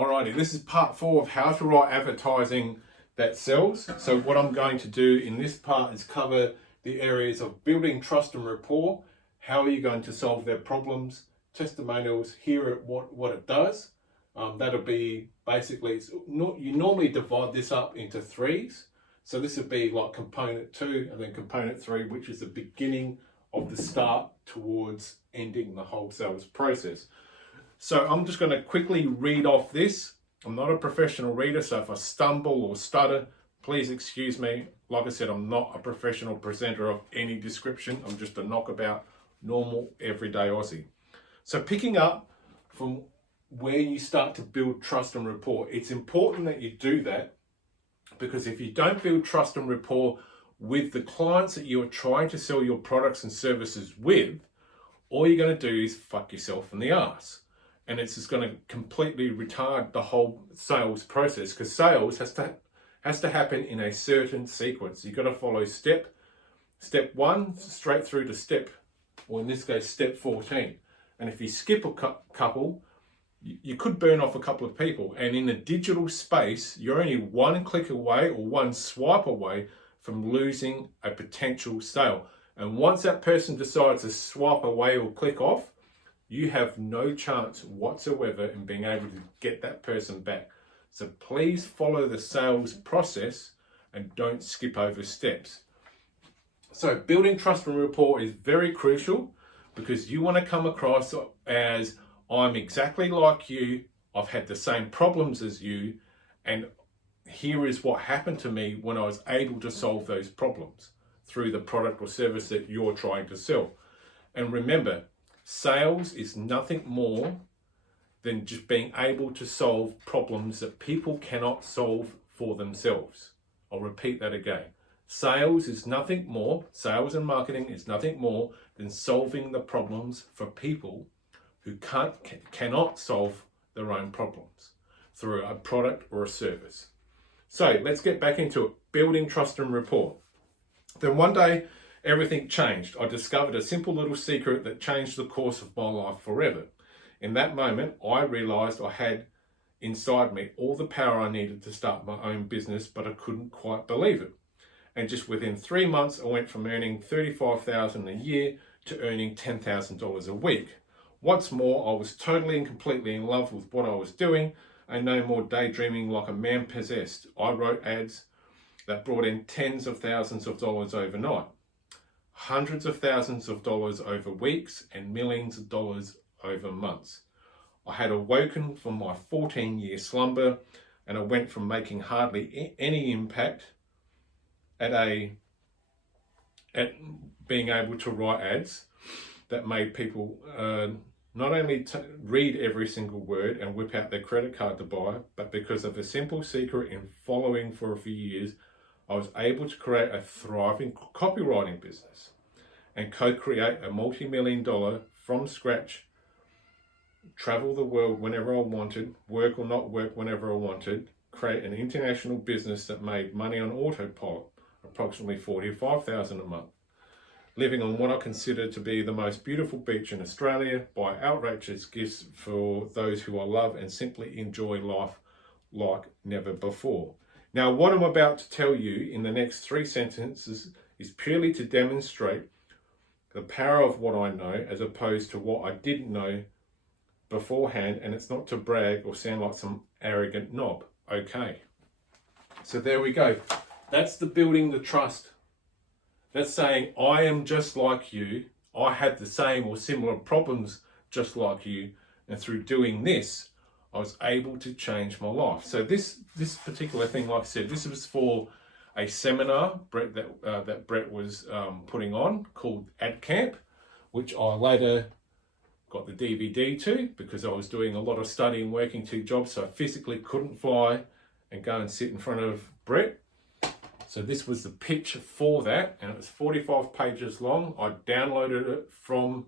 Alrighty, this is part 4 of how to write advertising that sells. So what I'm going to do in this part is cover the areas of building trust and rapport. How are you going to solve their problems? Testimonials, hear what it does. That'll be basically, you normally divide this up into 3s. So this would be like component 2 and then component 3, which is the beginning of the start towards ending the whole sales process. So I'm just going to quickly read off this. I'm not a professional reader, so if I stumble or stutter, please excuse me. Like I said, I'm not a professional presenter of any description. I'm just a knockabout, normal, everyday Aussie. So picking up from where you start to build trust and rapport, it's important that you do that, because if you don't build trust and rapport with the clients that you are trying to sell your products and services with, all you're going to do is fuck yourself in the ass. And it's just going to completely retard the whole sales process, because sales has to happen in a certain sequence. You've got to follow step 1 straight through to step 14. And if you skip a couple, you could burn off a couple of people. And in a digital space, you're only one click away or one swipe away from losing a potential sale. And once that person decides to swipe away or click off, you have no chance whatsoever in being able to get that person back. So please follow the sales process and don't skip over steps. So building trust and rapport is very crucial, because you want to come across as, I'm exactly like you, I've had the same problems as you, and here is what happened to me when I was able to solve those problems through the product or service that you're trying to sell. And remember, sales is nothing more than just being able to solve problems that people cannot solve for themselves. I'll repeat that again. Sales is nothing more, sales and marketing is nothing more than solving the problems for people who cannot solve their own problems through a product or a service. So let's get back into it, building trust and rapport. Then one day, everything changed. I discovered a simple little secret that changed the course of my life forever. In that moment, I realized I had inside me all the power I needed to start my own business, but I couldn't quite believe it. And just within 3 months, I went from earning $35,000 a year to earning $10,000 a week. What's more, I was totally and completely in love with what I was doing, and no more daydreaming like a man possessed. I wrote ads that brought in tens of thousands of dollars overnight, hundreds of thousands of dollars over weeks, and millions of dollars over months. I had awoken from my 14-year slumber, and I went from making hardly any impact at being able to write ads that made people not only read every single word and whip out their credit card to buy, but because of a simple secret in following for a few years, I was able to create a thriving copywriting business and co-create a multi-million-dollar from scratch, travel the world whenever I wanted, work or not work whenever I wanted, create an international business that made money on autopilot, approximately $45,000 a month, living on what I consider to be the most beautiful beach in Australia, buy outrageous gifts for those who I love, and simply enjoy life like never before. Now, what I'm about to tell you in the next 3 sentences is purely to demonstrate the power of what I know as opposed to what I didn't know beforehand, and it's not to brag or sound like some arrogant knob. Okay, so there we go. That's the building the trust. That's saying, I am just like you. I had the same or similar problems just like you. And through doing this, I was able to change my life. So this particular thing, like I said, this was for a seminar that Brett was putting on called Ad Camp, which I later got the DVD to, because I was doing a lot of studying, working 2 jobs, so I physically couldn't fly and go and sit in front of Brett. So this was the pitch for that, and it was 45 pages long. I downloaded it from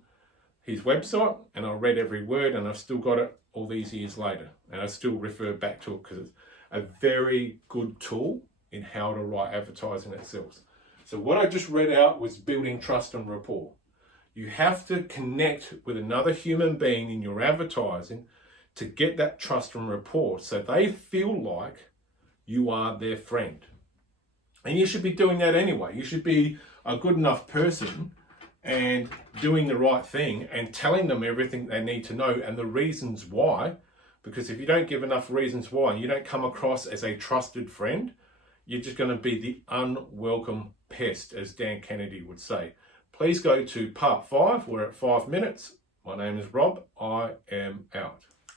his website, and I read every word, and I've still got it all these years later. And I still refer back to it because it's a very good tool in how to write advertising that sells. So what I just read out was building trust and rapport. You have to connect with another human being in your advertising to get that trust and rapport so they feel like you are their friend. And you should be doing that anyway. You should be a good enough person and doing the right thing and telling them everything they need to know and the reasons why. Because if you don't give enough reasons why, and you don't come across as a trusted friend, you're just going to be the unwelcome pest, as Dan Kennedy would say. Please go to part 5. We're at 5 minutes. My name is Rob. I am out.